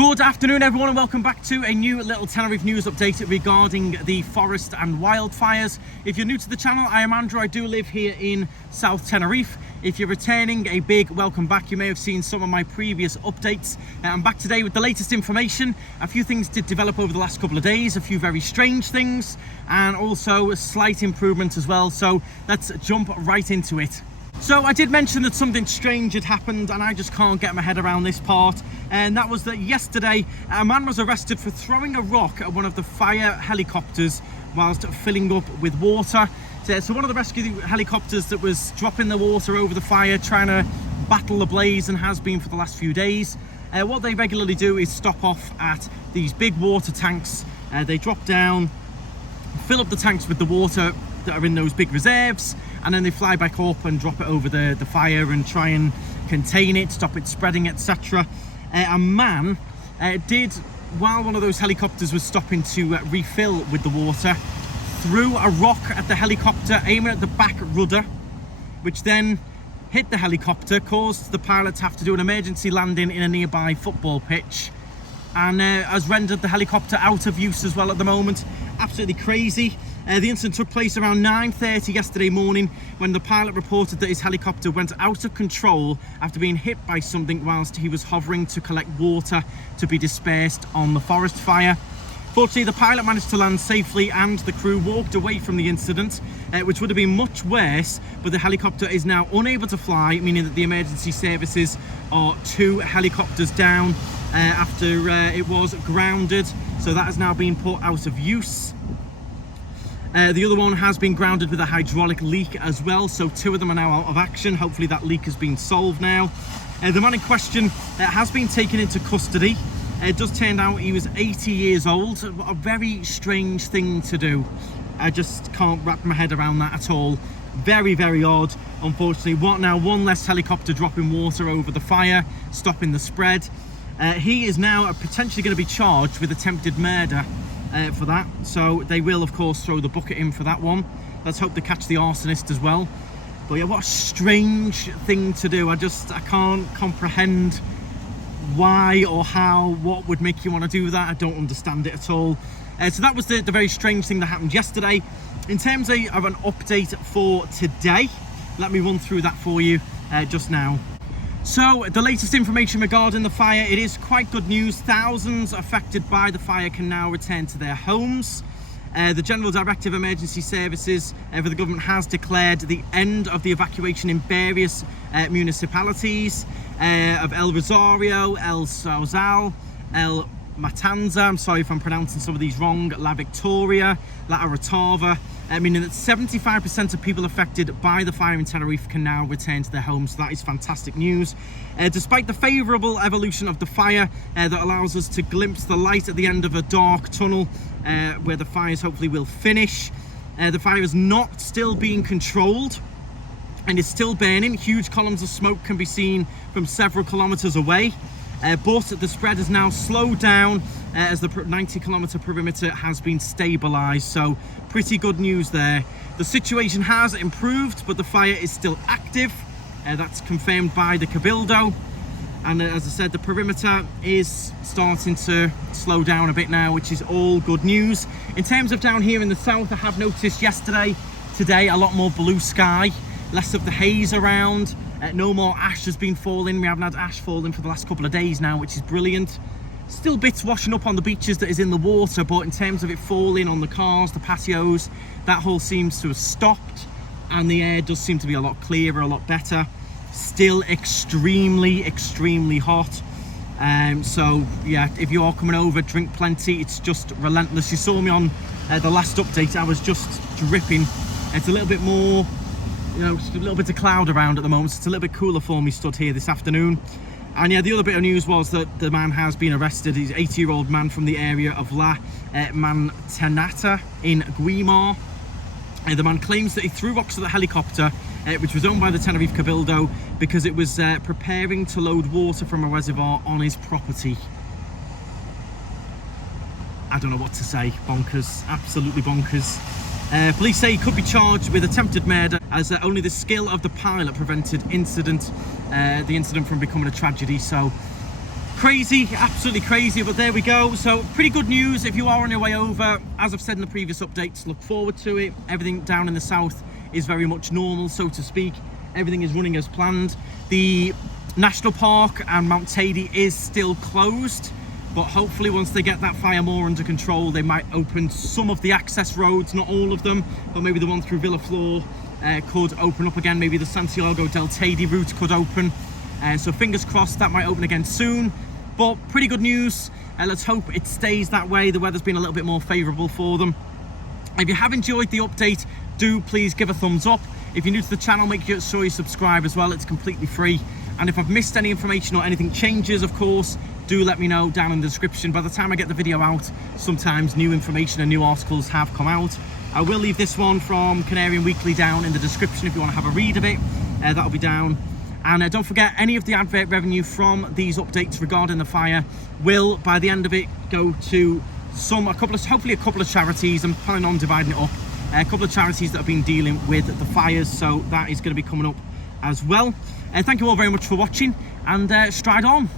Good afternoon everyone and welcome back to a new little Tenerife news update regarding the forest and wildfires. If you're new to the channel, I am Andrew. I do live here in South Tenerife. If you're returning, a big welcome back. You may have seen some of my previous updates. I'm back today with the latest information. A few things did develop over the last couple of days, a few very strange things, and also a slight improvement as well. So let's jump right into it. So I did mention that something strange had happened and I just can't get my head around this part, and that was that yesterday a man was arrested for throwing a rock at one of the fire helicopters whilst filling up with water. So one of the rescue helicopters that was dropping the water over the fire, trying to battle the blaze, and has been for the last few days. What they regularly do is stop off at these big water tanks. They drop down, fill up the tanks with the water that are in those big reserves, and then they fly back up and drop it over the fire and try and contain it, stop it spreading, etc. A man did, while one of those helicopters was stopping to refill with the water, threw a rock at the helicopter, aiming at the back rudder, which then hit the helicopter, caused the pilot to have to do an emergency landing in a nearby football pitch, and has rendered the helicopter out of use as well at the moment. Absolutely crazy. The incident took place around 9:30 yesterday morning when the pilot reported that his helicopter went out of control after being hit by something whilst he was hovering to collect water to be dispersed on the forest fire. Fortunately, the pilot managed to land safely and the crew walked away from the incident, which would have been much worse, but the helicopter is now unable to fly, meaning that the emergency services are 2 helicopters down after it was grounded. So that has now been put out of use. The other one has been grounded with a hydraulic leak as well, so 2 of them are now out of action. Hopefully that leak has been solved now. The man in question has been taken into custody. It does turn out he was 80 years old. A very strange thing to do. I just can't wrap my head around that at all. Very, very odd. Unfortunately, one less helicopter dropping water over the fire, stopping the spread. He is now potentially going to be charged with attempted murder for that, so they will of course throw the book at him for that one. Let's hope they catch the arsonist as well. But yeah, what a strange thing to do. I can't comprehend why or how, what would make you want to do that. I don't understand it at all. So that was the very strange thing that happened yesterday. In terms of an update for today, let me run through that for you just now. So the latest information regarding the fire, it is quite good news. Thousands affected by the fire can now return to their homes. The General Director of Emergency Services for the government has declared the end of the evacuation in various municipalities of El Rosario, El Sauzal, El Matanza, I'm sorry if I'm pronouncing some of these wrong, La Victoria, La Orotava, meaning that 75% of people affected by the fire in Tenerife can now return to their homes. So that is fantastic news. Despite the favourable evolution of the fire that allows us to glimpse the light at the end of a dark tunnel where the fires hopefully will finish, the fire is not still being controlled and is still burning. Huge columns of smoke can be seen from several kilometres away. But the spread has now slowed down as the 90-kilometre perimeter has been stabilised, so pretty good news there. The situation has improved, but the fire is still active. That's confirmed by the Cabildo, and as I said, the perimeter is starting to slow down a bit now, which is all good news. In terms of down here in the south, I have noticed today a lot more blue sky, less of the haze around. No more ash has been falling. We haven't had ash falling for the last couple of days now, which is brilliant. Still bits washing up on the beaches that is in the water, but in terms of it falling on the cars, the patios, that whole seems to have stopped, and the air does seem to be a lot clearer, a lot better. Still extremely hot. So yeah, if you are coming over, drink plenty. It's just relentless. You saw me on the last update, I was just dripping. It's a little bit more, you know, just a little bit of cloud around at the moment, so it's a little bit cooler for me stood here this afternoon. And yeah, the other bit of news was that the man has been arrested. He's an 80-year-old man from the area of La Mantenata in Guimar. The man claims that he threw rocks at the helicopter, which was owned by the Tenerife Cabildo, because it was preparing to load water from a reservoir on his property. I don't know what to say. Bonkers, absolutely bonkers. Police say he could be charged with attempted murder, as only the skill of the pilot prevented the incident from becoming a tragedy. So Crazy, absolutely crazy, but there we go. So pretty good news if you are on your way over. As I've said in the previous updates, look forward to it. Everything down in the south is very much normal, so to speak. Everything is running as planned. The national park and Mount Tady is still closed, but hopefully once they get that fire more under control, they might open some of the access roads, not all of them, but maybe the one through Villaflor could open up again. Maybe the Santiago del Tady route could open. So fingers crossed that might open again soon. But pretty good news. Let's hope it stays that way. The weather's been a little bit more favourable for them. If you have enjoyed the update, do please give a thumbs up. If you're new to the channel, make sure you subscribe as well. It's completely free. And if I've missed any information or anything changes, of course, do let me know down in the description. By the time I get the video out, sometimes new information and new articles have come out. I will leave this one from Canary Weekly down in the description if you want to have a read of it. That'll be down. And don't forget, any of the advert revenue from these updates regarding the fire will, by the end of it, go to hopefully a couple of charities. I'm planning on dividing it up. A couple of charities that have been dealing with the fires, so that is going to be coming up as well. Thank you all very much for watching, and stride on.